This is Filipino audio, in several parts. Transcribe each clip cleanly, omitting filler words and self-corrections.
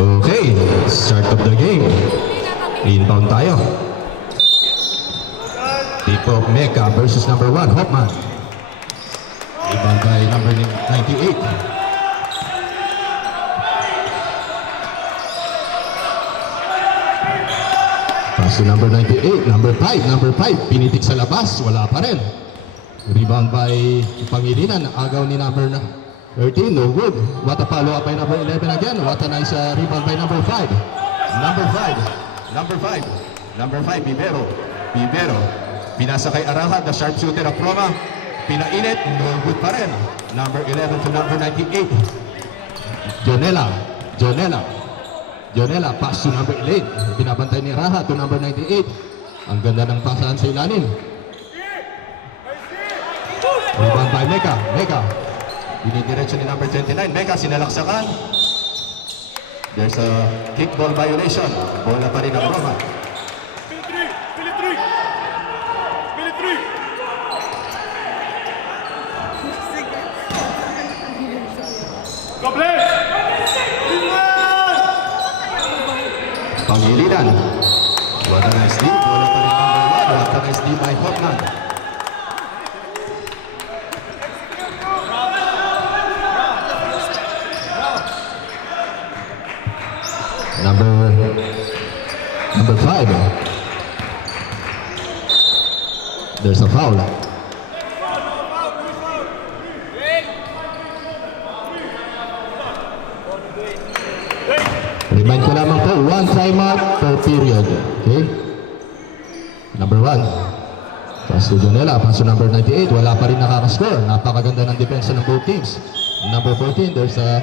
Okay, start of the game. Inbound tayo. Tipo Mecca versus number 1, Hopman. Inbound by number 98. Pass to number 98, number 5, pinitik sa labas, wala pa rin. Rebound by Pangilinan, agaw ni number 13, no good. What a follow-up by number 11 again. What a nice rebound by number 5. Number 5, Vivero. Pinasa kay Araha, the sharpshooter of Roma. Pinainit, no good pa rin. Number 11 to number 98. Jonela, pass to number 8. Binabantay ni Araha to number 98. Ang ganda ng pasahan sa ilalim. Rebound by Mecca. Dinidiretso ni number 29. Mecca, sinalaksakan. There's a kickball violation. Bola pa rin ang Roma. Pangilinan. What a nice lead. Bola pa rin number 1. What a nice lead by Hopman. Number 5. There's a foul. Remind ko lamang po, 1 timeout per period. Okay? Number 1. Pass to Jonela, pass to number 98. Wala pa rin nakakascore. Napakaganda ng depensa ng both teams. Number 14, there's an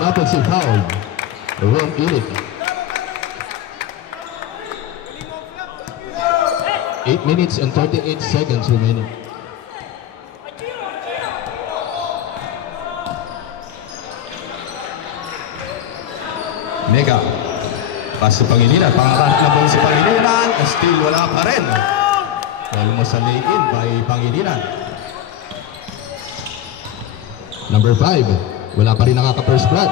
offensive foul. Wrong Eric. 8 minutes and 38 seconds remaining. Mega. Pass sa Pangilinan. Pangarap na ball si Pangilinan. Still wala pa rin. Almost a lay-in by Pangilinan. Number 5. Wala pa rin nakaka-first blood.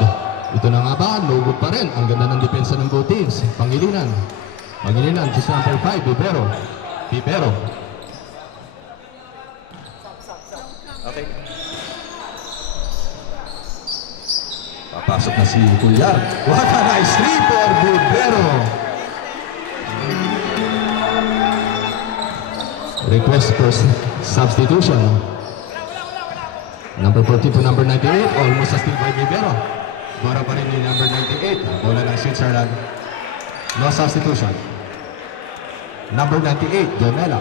Ito na nga ba? No good pa rin. Ang ganda ng depensa ng both teams. Pangilinan, just number 5, Vivero. Okay. Papasok na si Cuellar. What a nice three for Vivero. Request for substitution. Number 14 to number 98. Almost a steal by Vivero. Bora pa rin ni number 98. Bola ng Switzerland. No substitution. Number 98, Jonela.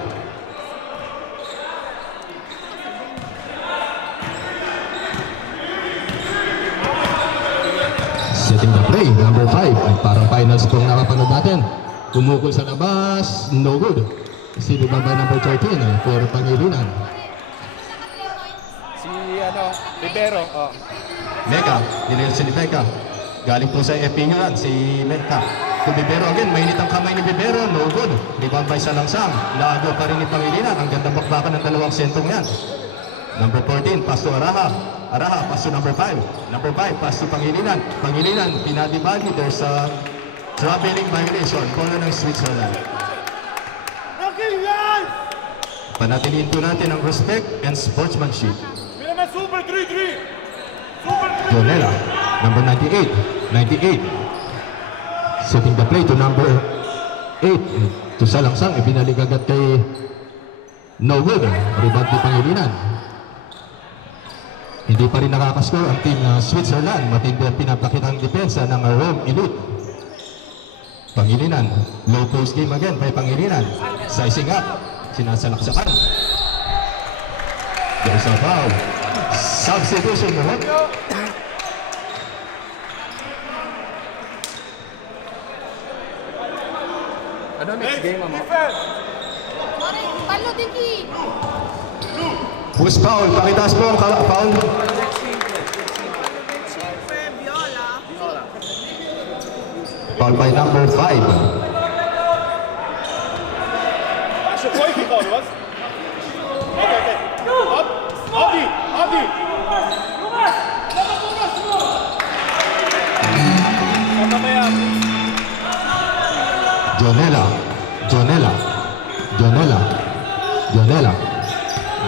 Setting the play, number 5. Parang finals kung nakapanood natin. Kumukul sa labas, no good. Sino ba number 13 for Pangilinan? Vivero. Mecca, nililsi ni Mecca. Galing po sa FP nyo yan, si Mecca. To Vivero again, mainit ang kamay ni Vivero, no good. Rebound by Salangsang. Lago pa rin ni Pangilinan. Ang ganda bakbakan ng dalawang sentong yan. Number 14, pass to Araha. Araha, pass to number 5. Number 5, pass to Pangilinan. Pangilinan, pinadibagi. There's a traveling violation. Bola ng Switzerland. Panatiliin po natin ang respect and sportsmanship. Super 3-3. Jonela, number 98. Setting the play to number 8. To Salangsang, ibinalik agad kay no good. Rebound ni Pangilinan. Hindi pa rin nakakascore ang team Switzerland. Matindi ang pinapakitang depensa ng Rome Elite. Pangilinan, low post game again by Pangilinan. Sizing up, sinasalaksakan. There's a foul. Substitution mo. Ano next game mo? Palo Diki. Who's foul? Pakitaas po ang foul. Foul by number 5. Actually, quite good foul, was? Okay. Up. Adi. Jonela, Jonela, Jonela, Jonela,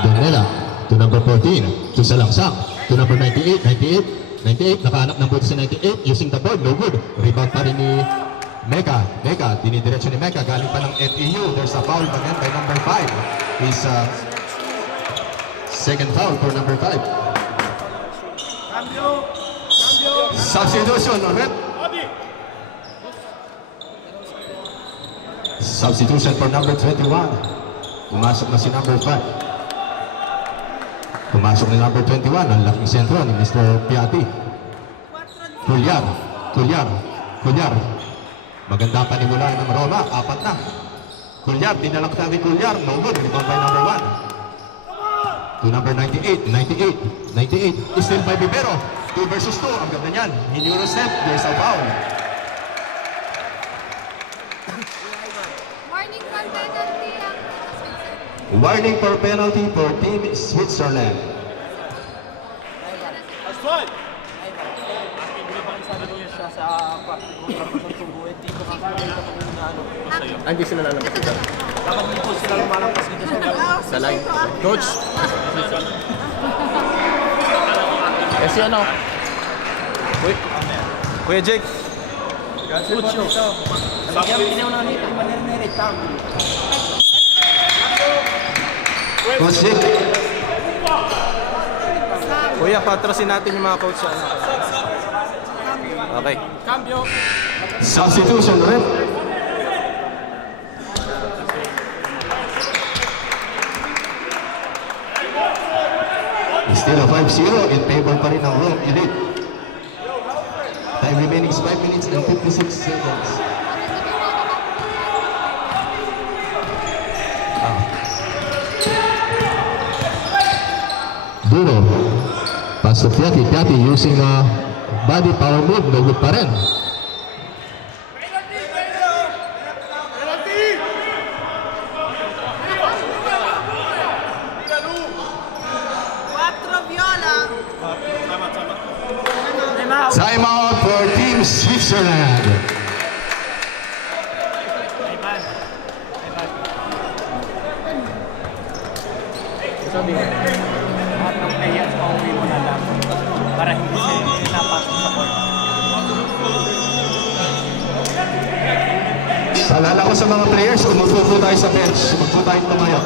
Jonela, to number 14, to Salangsang, to number 98, 98, nakahanap ng boot sa 98, using the board, no good. Rebound pa rin ni Mecca, dinidiretso ni Mecca, galing pa ng FEU. There's a foul again by number 5. His second foul for number 5. Substitution, ulit. Substitution for number 21. Pumasok na si number 5. Pumasok ni number 21. Ang laking sentro ni Mr. Piatti. Culyar. Maganda pa nimula ng Roma. 4 na. Culyar. Dinalak na ni Culyar. No good. Rebound by number 1. To number 98. 98. Still by Bibero. 2 versus 2. Ang ganda niyan. In Eurostep. There's a foul. Warning for penalty ang Switzerland. Warning for penalty for Team Switzerland. That's fine. Hindi sila lalabas dito. Dapat dito sila lumalabas dito sa line. Coach! Eh si ano? Kuya Jake. Coach yun. Sabihan pinauna nito. Maner-merit lang. Coach Dick. Kuya, patrasin natin yung mga coach. Okay. Substitution, ref. Still a 5-0 in favor pa rin ng Rome Elite. Time remaining is 5 minutes and 56 seconds. Duro. Pass to Piatti. Piatti using a body power move. No good pa rin. Time out for Team Switzerland. Sabi nga, lahat ng players pauwi mo na lang para hindi sila napasok sa court. Paalala ko sa mga players, umupo po tayo sa bench. Umupo tayo tumayo.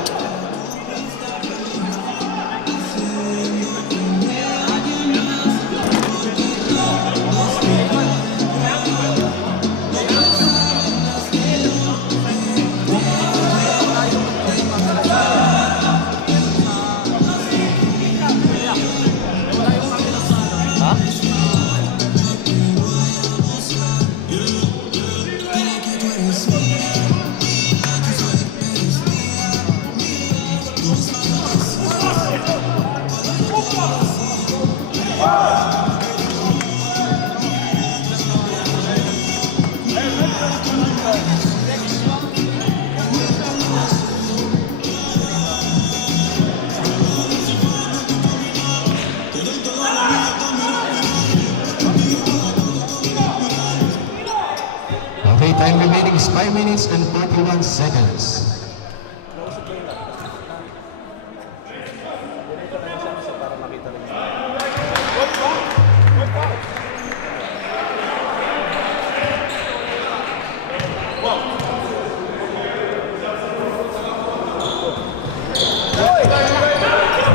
Okay, time remaining is 5 minutes and 41 seconds.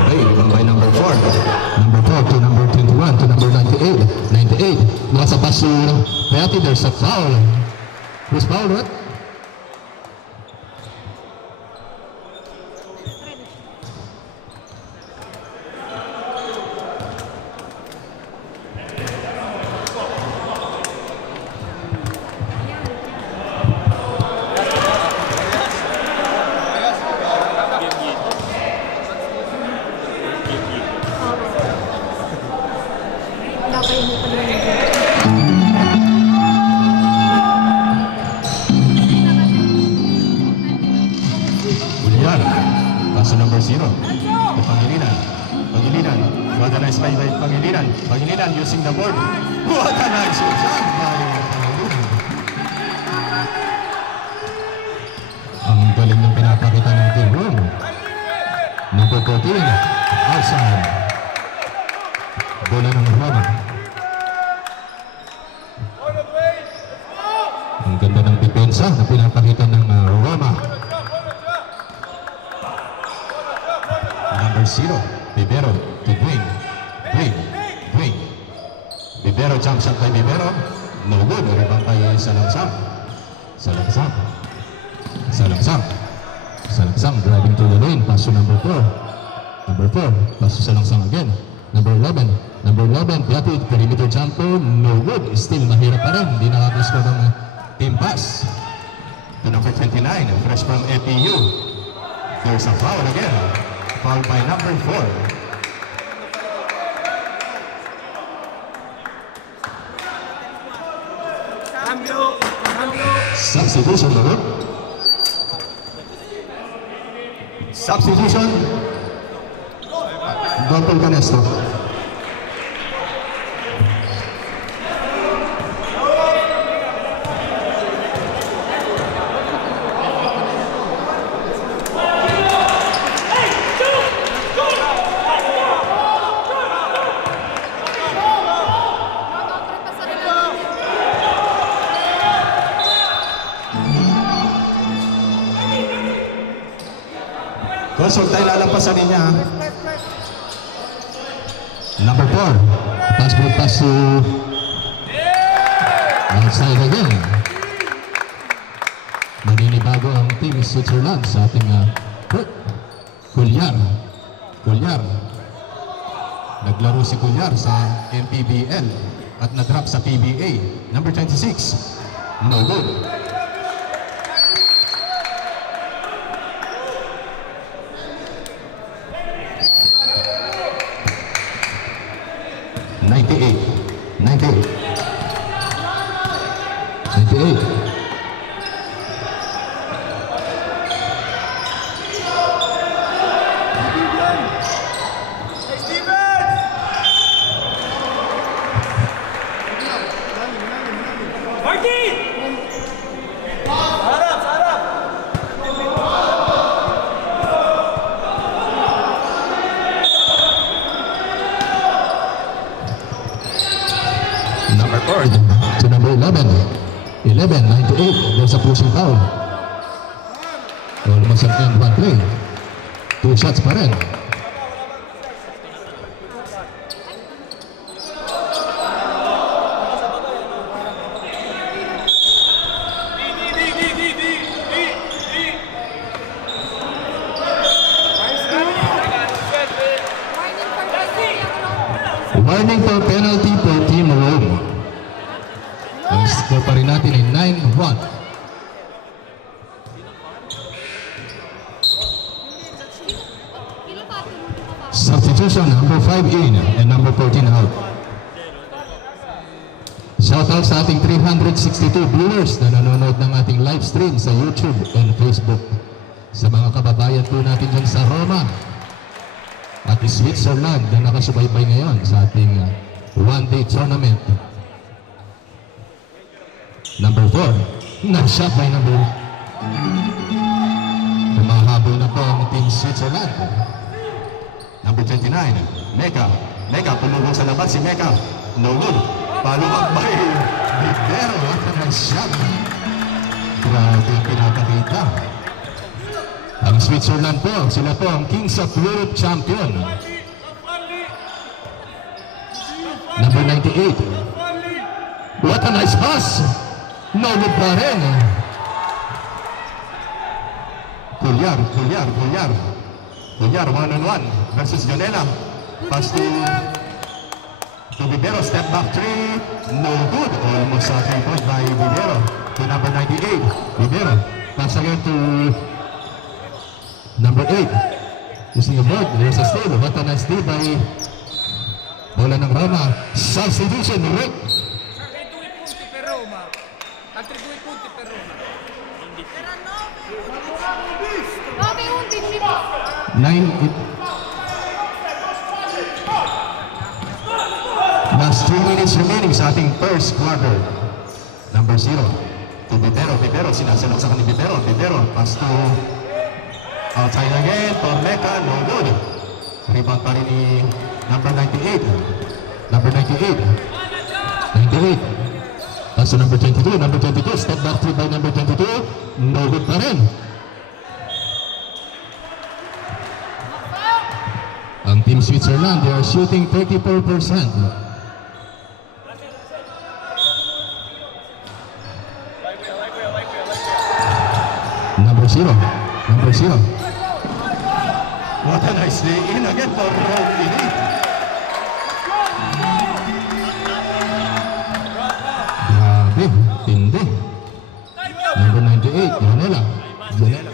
Okay, rebound by number 4. Number 4 to number 21 to number 98. 98. Nasa pass to Piatti, there's a foul. Who's foul, what? Wala kayo mo pala yung Julian, pass to number 0. To Pangilinan. What a nice play by Pangilinan using the board. What a nice shot by Pangilinan. galing ng pinapakita ng team room. Number 14, outside. Bola ng Roma. Ang ganda ng depensa na pinapakita ng Roma. Number 0, Bibero to Dwayne. Dwayne. Bibero, jump shot by Bibero. No good. Rebound by Salangsang. Salangsang driving to the lane. Pass to number 4. Pass to Salangsang again. Number 11, Piatid, perimeter jumper, no good. Still mahirap pa rin. Hindi nakakasko ng team pass. To number 29, fresh from FEU. There's a foul again. Foul by number 4. Substitution, no? Substitution. Dalton Canesto. Consult tayo lalampasan niya. Number 4. Pass to outside again. Maninibago ang team Switzerland sa ating Cuellar. Naglaro si Cuellar sa MPBL at na-drop sa PBA. Number 26. No good. Number 4 to number 11. 98. There's a pushing foul. Almost an end one play. 2 shots pa rin. Warning for penalty for Team Rome. Ang score pa rin natin ay 9-1. Substitution, number 5 in and number 14 out. Shoutout sa ating 362 viewers na nanonood ng ating live stream sa YouTube and Facebook. Sa mga kababayan po natin dyan sa Roma at Switzerland na nakasubaybay ngayon sa ating one-day tournament. Number 4, na-shot by number. Humahabol na po ang team Switzerland. Number 29, Mecca, pumulong sa labas si Mecca. No good. Follow up by Bibero at na-shot. Grabe ang pinapakita. Ang Switzerland po, sila po ang Kings of Europe champion. Number 98. What a nice pass! No good pa rin. Cuellar, one-on-one versus Janela. Pass to Bibero, step back 3. No good. Almost a 3-point by Bibero. To number 98. Bibero. Pass again to number 8. Using a board. There's a steal. What a nice steal by bola ng Roma. Substitution, Rick. Last 2 minutes remaining sa ating first quarter. Number 0, to Bibero. Bibero, sinasalok sa kanil Bibero. Bibero, pass to outside again. Tormeca, no good. Rebound pa rin ni number 98. Number 98. 98. Pass to number 22. Number 22, step back three by number 22. No good pa rin. Ang Team Switzerland, they are shooting 34%. Number 0. Number 0. What a nice lay in again for Rob Elite. Grabe, tindi. Number 98, Janela. Janela.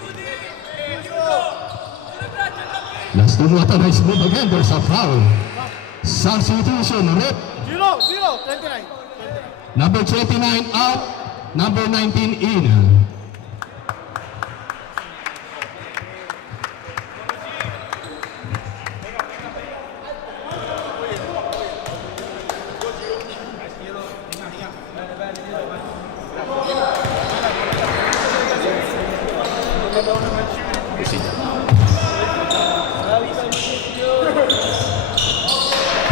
Last two, what a nice move again. There's a foul. Substitution, rip. 29. Number 29 out. Number 19 in.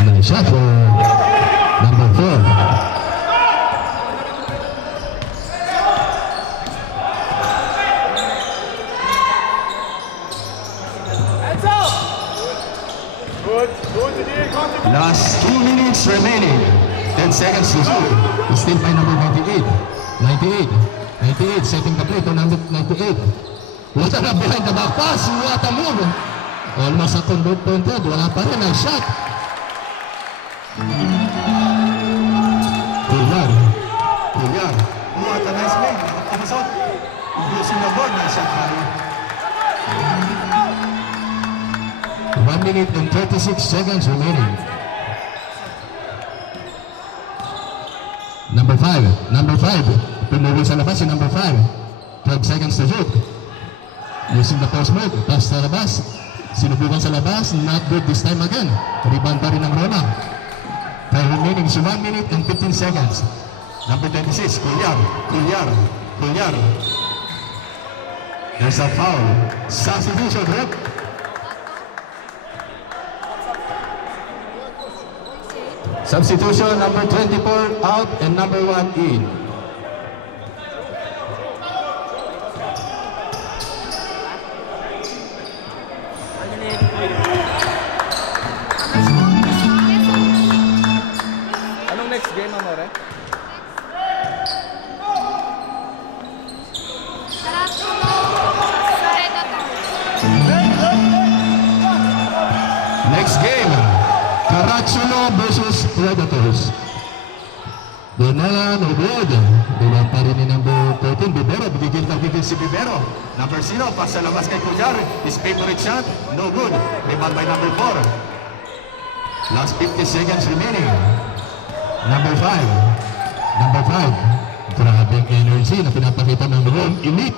Nice shot for number 4. Good. Good, Didier. Contribute. Last 2 minutes remaining. 10 seconds to shoot. Still by number 98. 98. 98 setting the play to number 98. What a behind the back pass. What a move. Almost a convert pointed. Wala pa rin ang shot. Kulyar. Kulyar. What a nice play. Nakapasok. Using the board. Nice shot pa rin. 1 minute and 36 seconds remaining. Number 5. Number 5. Tumulong sa labas si number 5. 12 seconds to shoot. Using the post move. Pass sa labas. Sinubukan sa labas. Not good this time again. Rebound pa rin ng Roma. Time remaining is 1 minute and 15 seconds. Number 26. Kulyar. Kulyar. Kulyar. There's a foul. Substitution, rep. Substitution, number 24 out and number 1 in. Anong next game, Amore? Next game, Caracciolo versus Predators. Donella Nobod. Bilang pa rin ni number 13, Bibero. Bigigil si Bibero. Number 0, pass sa labas kay Kulyar. His favorite shot, no good. Rebound by number 4. Last 50 seconds remaining. Number 5. Number 5. Grabing energy na pinapakita ng Rome Elite.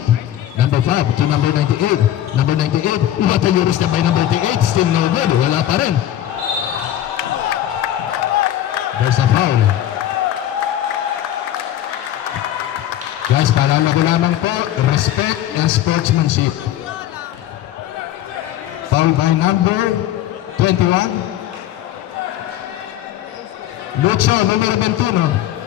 Number 5 to number 98. Number 98. What a Euro step by number 98. Still no good. Wala pa rin. There's a foul. Guys, paalala ko lamang po, respect and sportsmanship. Foul by number 21. Lucho, numero 21.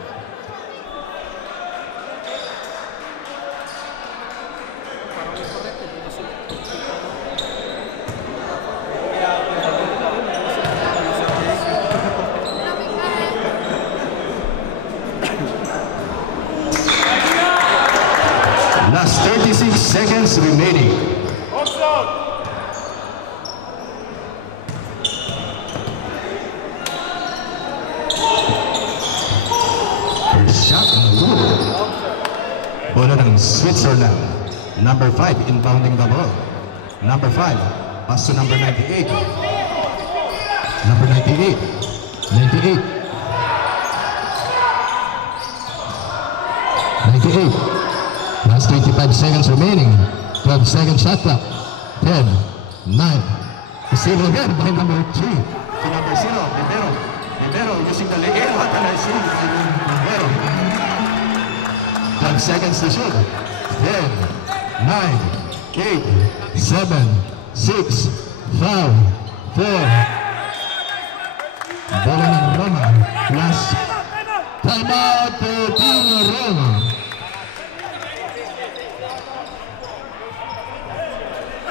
Last 36 seconds remaining. Offload. First shot on the good. Bola ng Switzerland. Number 5 inbounding the ball. Number 5. Pass to number 98. Number 98. 98. 98. Last 25 seconds remaining. 12 second shot clock. 10, 9. Still again by number 3. To number 0, Bibero. Bibero using the leg. What a nice move by Bibero. 5 seconds to shoot. 10, 9, 8, 7, 6, 5, 4. Bola ng Roma. Last time out for Team Roma.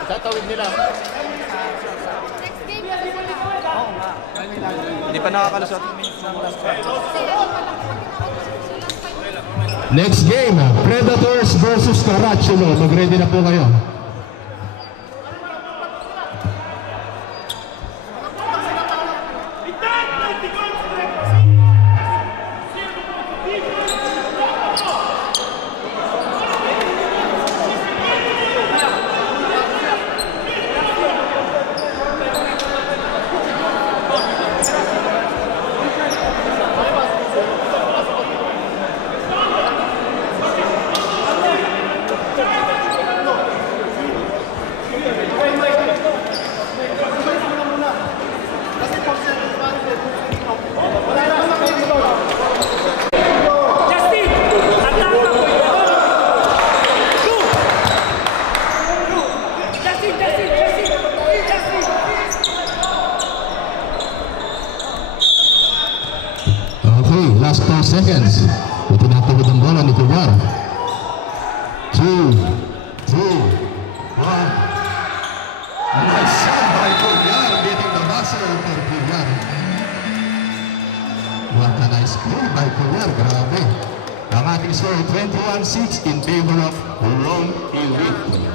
Tatawid nila. Next game na Hindi pa nakakalusot. Next game, Predators versus Caracciolo. Mag-ready na po kayo. Justin! Ataka! Go! Justin! Okay, last 4 seconds. Itinatawid ang bola ni Kubar. 2, 2, 1. Nice shot by Kubar, beating the muscle for Kubar. What a nice play by Kubar, grabe. Ang ating score 21-6 in favor of Rome Elite.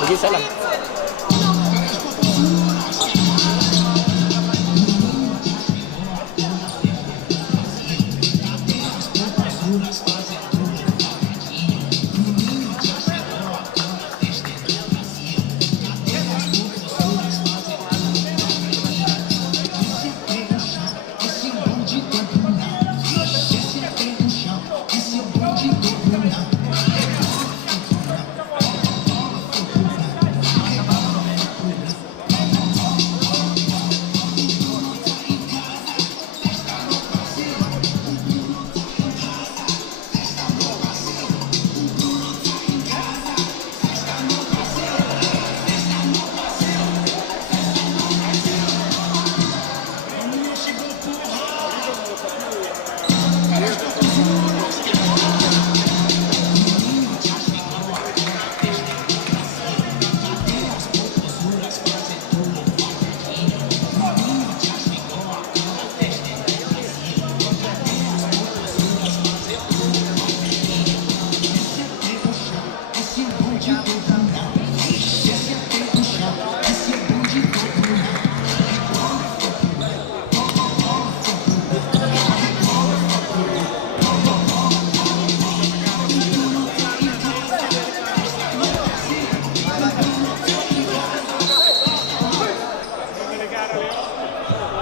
Mag-isa lang.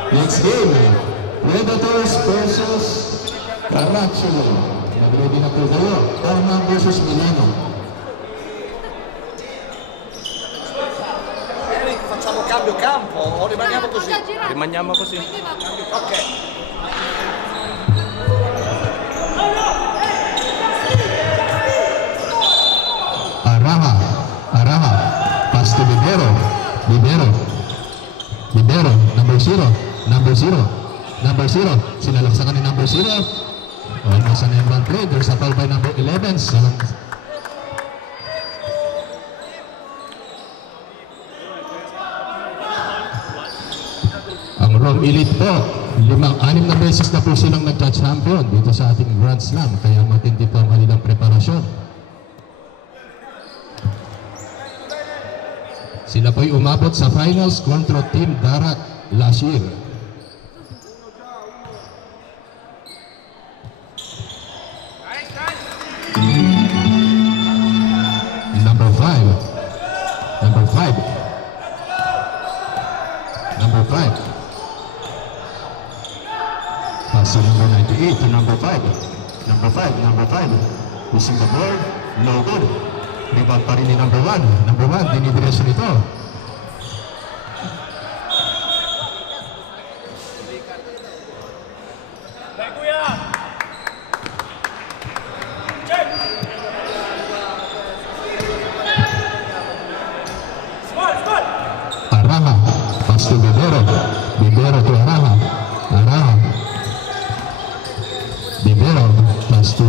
Next game, Predators versus Caracciolo. Mag-ready na po kayo. Parma versus Milano. Eric, facciamo cambio campo o rimaniamo così? Rimaniamo così. Ok. Araha. Pass to Libero. Libero, number 0. Sinalaksakan ni number 0. Nasa na yung 1 play. There's a foul by number 11. Ang Rome Elite po, 6 na beses na po silang nagka-champion dito sa ating Grand Slam. Kaya matindi po ang kanilang preparasyon. Sila po'y umabot sa finals kontra Team Darat last year. Number 5 5. Number 5. Pass to number 98 to number 5. Number 5. Pushing the board. No good. Rebound pa rin ni number 1. Number 1, dinidiretso nito. Back, kuya. Check. Smart. Araha. Pass to Bibero. Bibero to Araha. Araha. Bibero. Pass to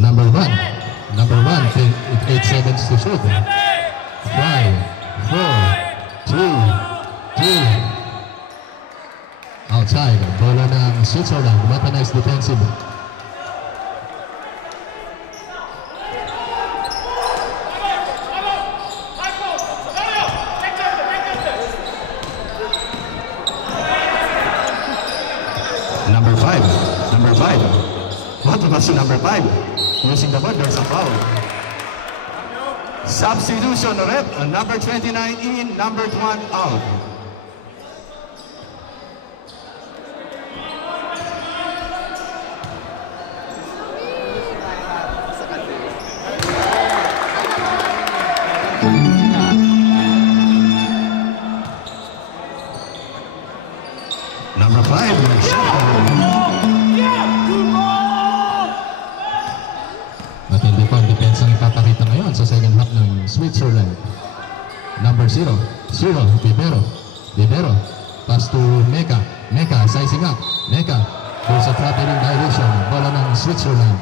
number 1. Number 1, 8 seconds to shoot. 5, 4, 3, 2. Outside. Bola ng Switzerland. What a nice defensive. Number 5. What was to number 5? Using the ball, there's a foul. Substitution rep, number 29 in, number 1 out. Number 5, matindi pa ang depensa ang ipapakita ngayon sa second half ng Switzerland. Number 0, Bibero. Pass to Mecca, sizing up. Mecca, goes sa traveling direction. Bola ng Switzerland.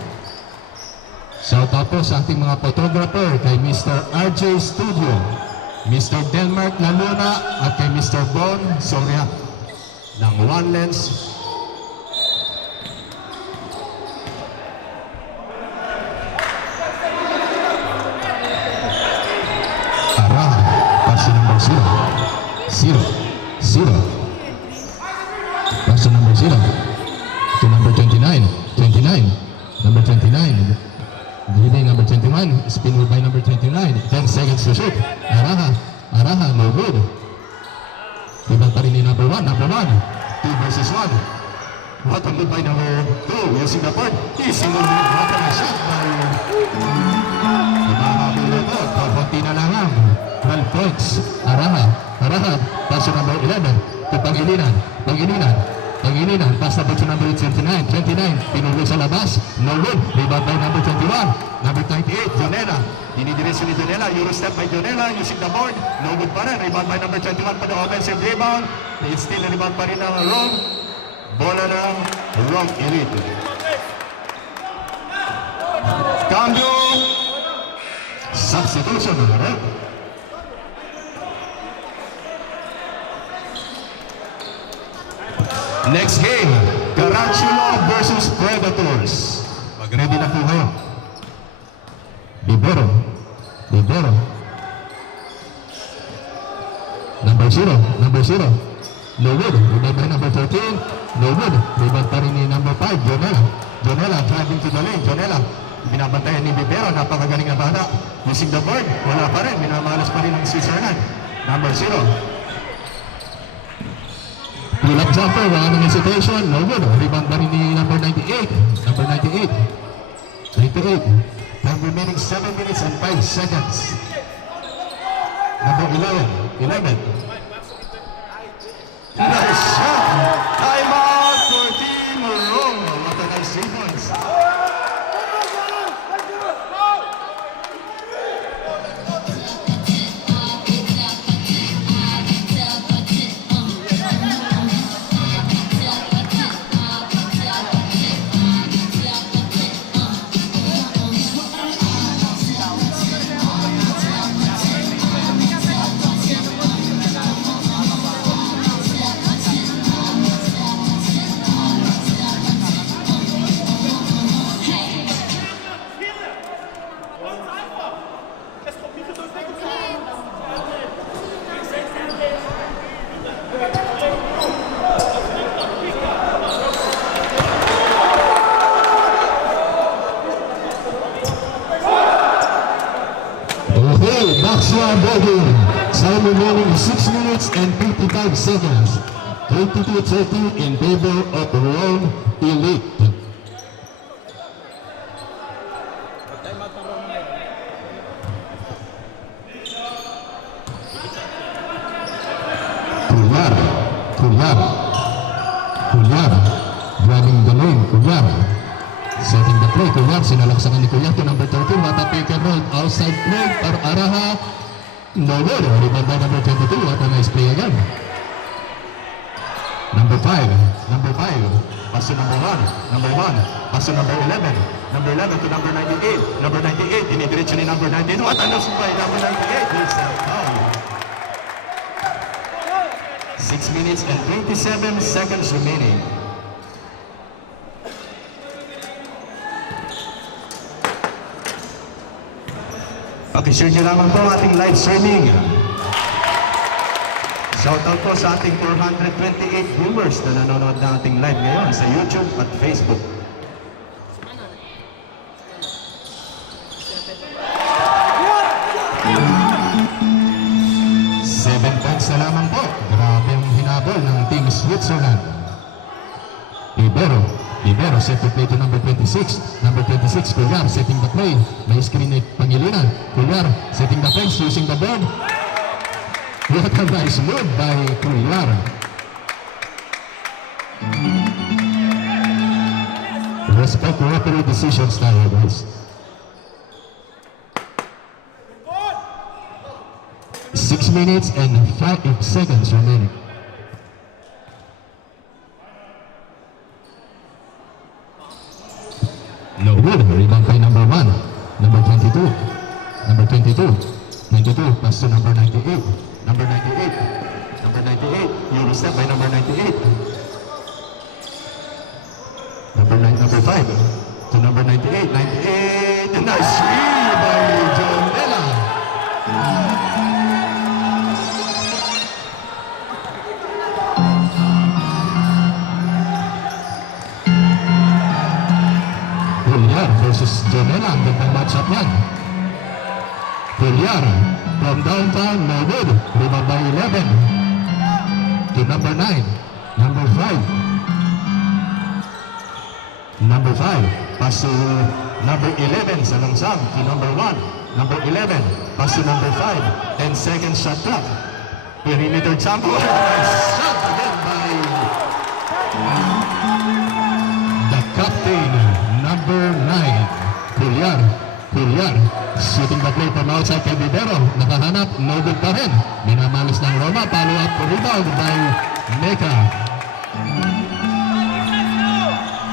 Shout out po sa ating mga photographer kay Mr. RJ Studio, Mr. Denmark Laluna at kay Mr. Bon Soria ng One Lens. Araha, pass to number 0. Pass to number 0. To number 29. Number 29. Leading number 21. Spin move by number 29. 10 seconds to shoot. Araha, no good. Ibang pa rin ni number 1. 2 versus 1. What a move by number 2. Using the board. Single move. What a shot by... Imahabol na ito. Papunti na lang ang 12 points. Araha. Pass to number 11. To Pangilinan. Pass na to number 29. Pinulo sa labas. No good. Rebound by number 21. Number 28. Jonela. Dinidiretso ni Jonela. Eurostep by Jonela. Using the board. No good pa rin. Rebound by number 21 pa the offensive rebound. It's still a rebound pa rin ng Rome. Bola ng Rome Elite. Cambio. Substitution. Next game, Carachulo versus Predators. Mag-ready na po kayo. Bibero. Number 0. No good. Rebound by number 13. No good. Rebound pa rin ni number 5, Jonela driving to the lane. Jonela, binabantayan ni Bibero. Napakagaling na bata. Using the board. Wala pa rin. Minamalas pa rin ng Switzerland. Number 0. Pull-up jumper, wala ng hesitation, no good. Rebound pa rin ni number 98. 98. Time remaining 7 minutes and 5 seconds. Number 11. Nice shot! Time out for Team Rome. What a nice sequence. Okay, Maxwell Bogey. Time remaining 6 minutes and 55 seconds. 22-30 in favor of Rome Elite. Kulyar. Grabbing the lane, Kulyar. Setting the play, Kulyar. Sinalaksakan ni Kulyar to number 13. What a pick and roll. Outside play para Araha. No good. Rebound by number 22. What a nice play again. Number 5. Pass to number 1. Pass to number 11. Number 11 to number 98. Number 98. Dinidiretso ni number 98. What a nice play. Number 98. Here's a foul. 6 minutes and 27 seconds remaining. Pakishare nyo naman po ang ating live streaming. Shoutout po sa ating 428 viewers na nanonood ng ating live ngayon sa YouTube at Facebook. Na lamang po. Grabe ang hinabol ng Team Switzerland. Libero set to play to number 26. Number 26, Kulyar setting the play. May screen ni Pangilinan. Kulyar setting the fence using the board. What a nice move by Kulyar. Respect referee decisions tayo, guys. 6 minutes and 5 seconds remaining. No good. Rebound by number 1. Number 22. Number 22. 92. Pass to number 98. Number 98. Number 98. Euro step by number 98. Number 5. To number 98. 98. Nice three by John Mela. Versus Jonela, ang gandang matchup yan. Kulyar from downtown, no good. Rebound by 11 to number 9. Number 5. Number 5. Pass to number 11 sa langsang to number 1. Number 11. Pass to number 5. And second shot clock. Perimeter jumper. Nice shot again by the captain. Number 9, Kulyar, shooting the play from outside kay Libero. Nakahanap, no good pa rin. Minamalis ng Roma, follow up rebound by Mecca.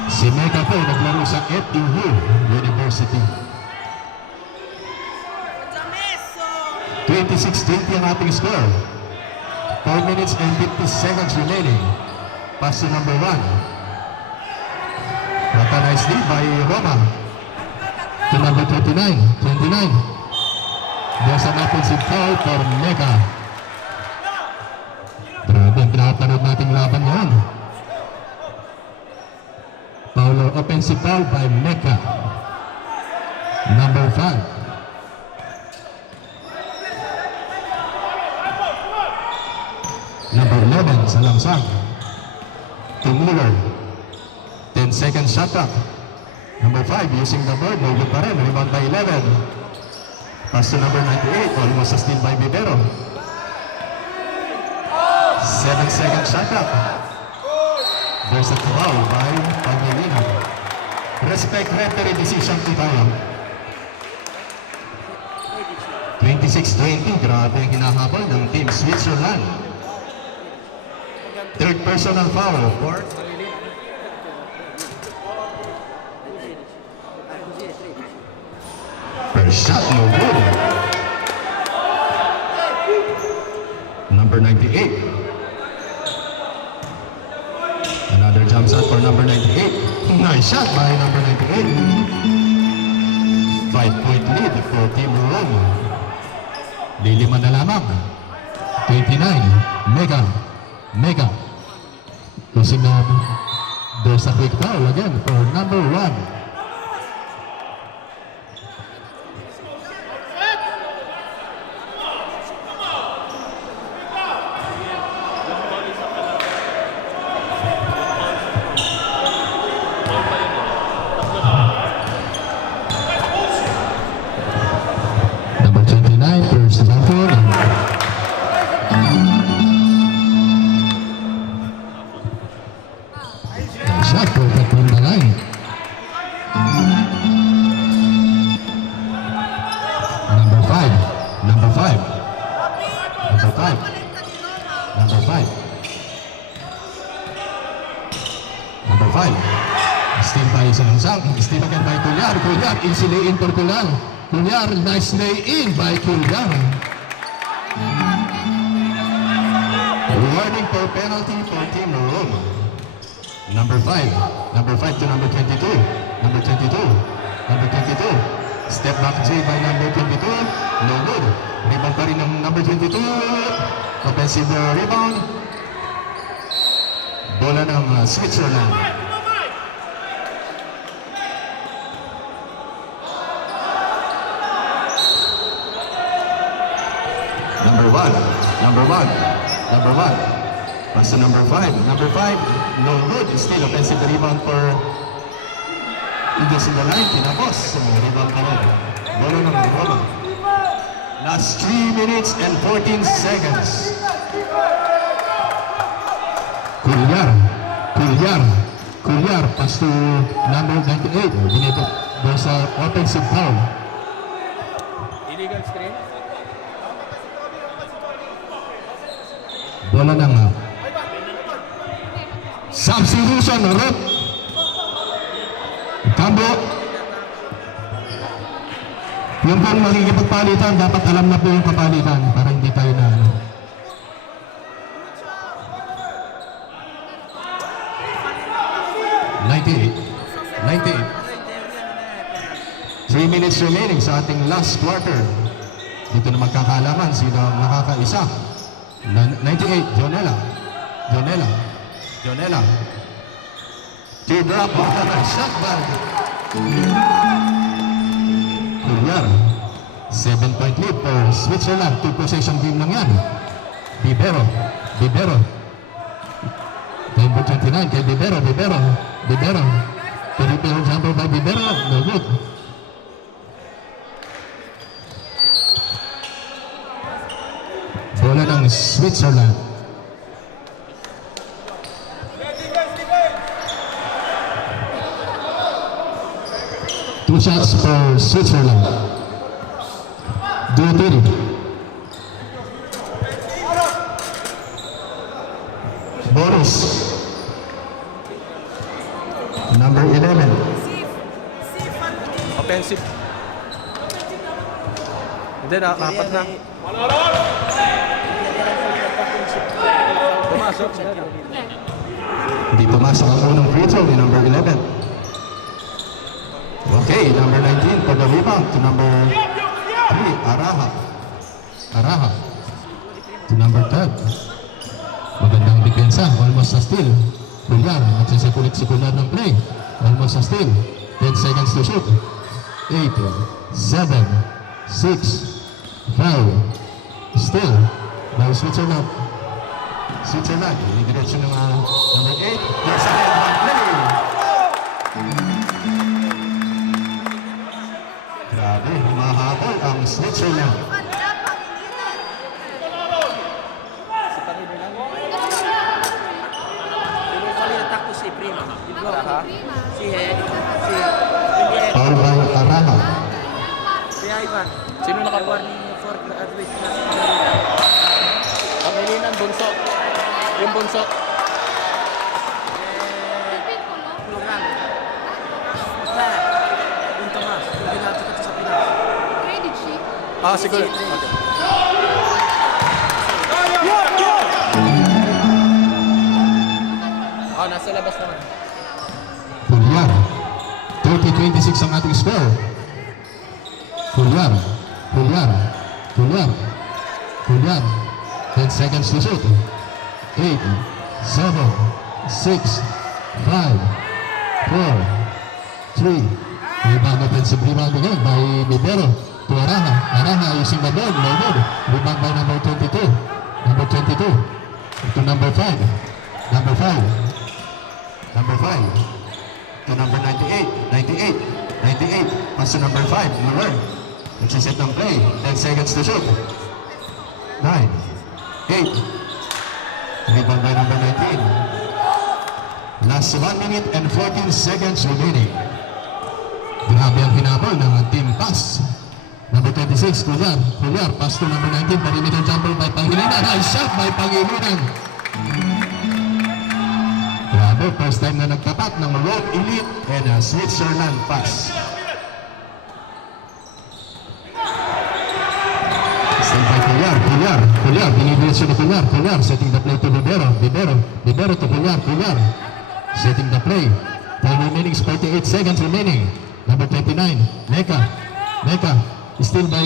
Si Mecca po naglaro sa FEU University. 26-20 ang ating score. 4 minutes and 50 seconds remaining. Pass to number 1. What a nice lead by Roma. To number 29. There's an offensive foul for Mecca. Grabe ang pinapanood nating laban ngayon. Paulo, offensive foul by Mecca. Number 5. Number 11 sa langsang. To Miller. 10 seconds shot clock. Number 5 using the board, no good pa rin. Rebound by 11. Pass to number 98, almost a steal by Vivero. 7 seconds shot clock. There's a foul by Pangilinan. Respect referee decision to tayo. 26-20, grabe ang hinahabol ng Team Switzerland. Third personal foul for first shot, no good. Number 98. Another jump shot for number 98. Nice shot by number 98. 5-point lead for Team Rome. Liliman na lamang. 29. Mega. Using na, there's a quick foul again for number 1. 5. Number 5. Number 5. Number 5. Number 5. Steal by Salangsang. Steal again by Culyar. Culyar, easy lay-in for Culyar. Culyar, nice lay-in by Culyar. Warning for penalty for Team Roma. Number 5. Number 5 to number 22. Number 22. Number 22. Step back J by number 22. No good. Rebound pa rin ng number 22. Offensive rebound. Bola ng Switzerland. Number 1. Number 1. Number 1. Pass to number 5. Number 5. No good. Still offensive rebound for Eagles in the line. Tinapos. Rebound pa rin. Bola ng Roma. Last 3 minutes and 14 seconds. Culyar. Culyar. Culyar, pass to number 98. Binito doon sa offensive foul. Illegal screen. Bola ng substitution, Rep. Kambo. Yung pong makikipagpalitan, dapat alam na po yung kapalitan para hindi tayo na ano. $98. 3 minutes remaining sa ating last quarter. Dito na magkakaalaman sino ang nakakaisa. 98, Jonella. Jonella. Jonella. Teardrop. Shot ball. Culyar. 7-point lead for Switzerland. 2 possession game lang yan. Bibero. Bibero. Number 29 kay Bibero. Bibero. Bibero. Peripero jumper by Bibero. No good. Bola ng Switzerland. Two shots for Switzerland. Duty. Boris. Number 11. Offensive. Hindi na, apat na. Pumasok. Hindi pumasok ang unang free throw ni number 11. Okay, number 19 for the rebound to number 3, Araha. Araha. To number 12. Magandang depensa. Almost a steal. Culyar. Nagsisikulit si Culyar ng play. Almost a steal. 10 seconds to shoot. 8, 7, 6, 5. Still. By Switzerland. Switzerland, yung direksyon ng number 8. There's a headlock play. Grabe, mahabol ang Switzerland. Foul by Araha. Sino naka-warning for graduate na? Ang ilinan, bunso. Yung bunso. Program. Basta, yung Tomas. Yung ginagawa sa Pinas. Credit sheet. Ah, siguro. Ah, nasa labas naman. Culyar. 30-26 ang ating score. Culyar. Culyar. Culyar. Culyar. 10 seconds to shoot. 8, 7, 6, 5, 4, 3. Rebound offensive rebound again by Bibero to Araha. Araha using the ball. No good. Rebound by number 22. Number 22 to number 5. Number 5. Number 5 to number 98. 98. 98. Pass to number 5. Muller. Nagsiset ng play. 10 seconds to shoot. 9. 8. Rebound by number 19. Last 1 minute and 14 seconds remaining. Grabe ang hinabol ng Team Pass. Number 26, Kulyar. Kulyar, pass to number 19, perimeter jumper by Pangilinan. Nice shot by Pangilinan. Grabe, first time na nagtapat ng Road Elite and Switzerland pass. Still by Kulyar, Kulyar, Kulyar, binidiretso ni Kulyar, Kulyar, setting the play to Libero, Libero to Kulyar, Kulyar, setting the play. Time remaining, 48 seconds remaining. Number 29, Mecca, still by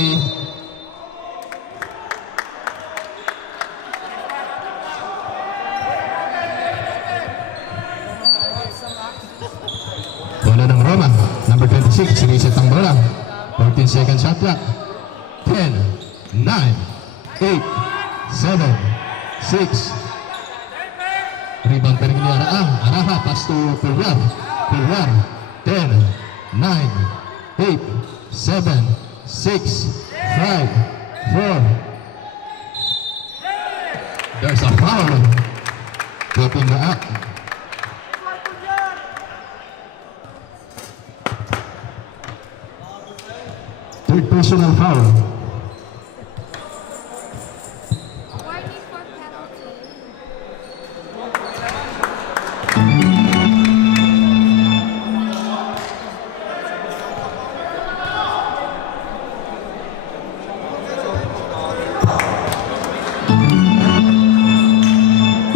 bola ng Roma. Number 26, reset ang bola. 14 seconds shot clock. 10, 9, 8, 7, 6. Rebound pa rin ni Araha, pass to Kulyar. 10, 9, 8, 7, 6, 5, 4. There's a foul. Dropping the up. Third personal foul. Warning for penalty.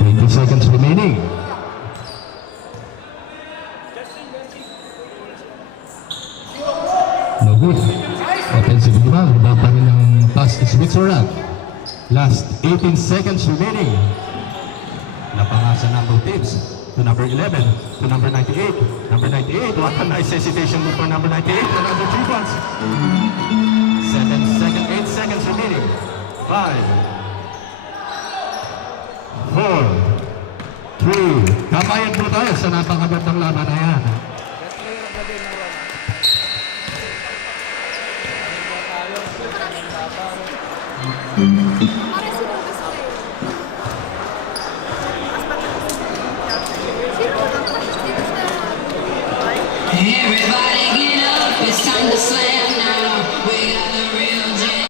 20 seconds remaining. No good. Offensive rebound. Baba rin ang pass to Switzerland. Last 18 seconds remaining. Napangasa ng both teams. To number 11, to number 98. Number 98, what a nice hesitation move for number 98. Another 3 points. 8 seconds remaining. 5, 4, 3. Kapayan po tayo sa napakagandang laban na yan. Best player of the game na wala.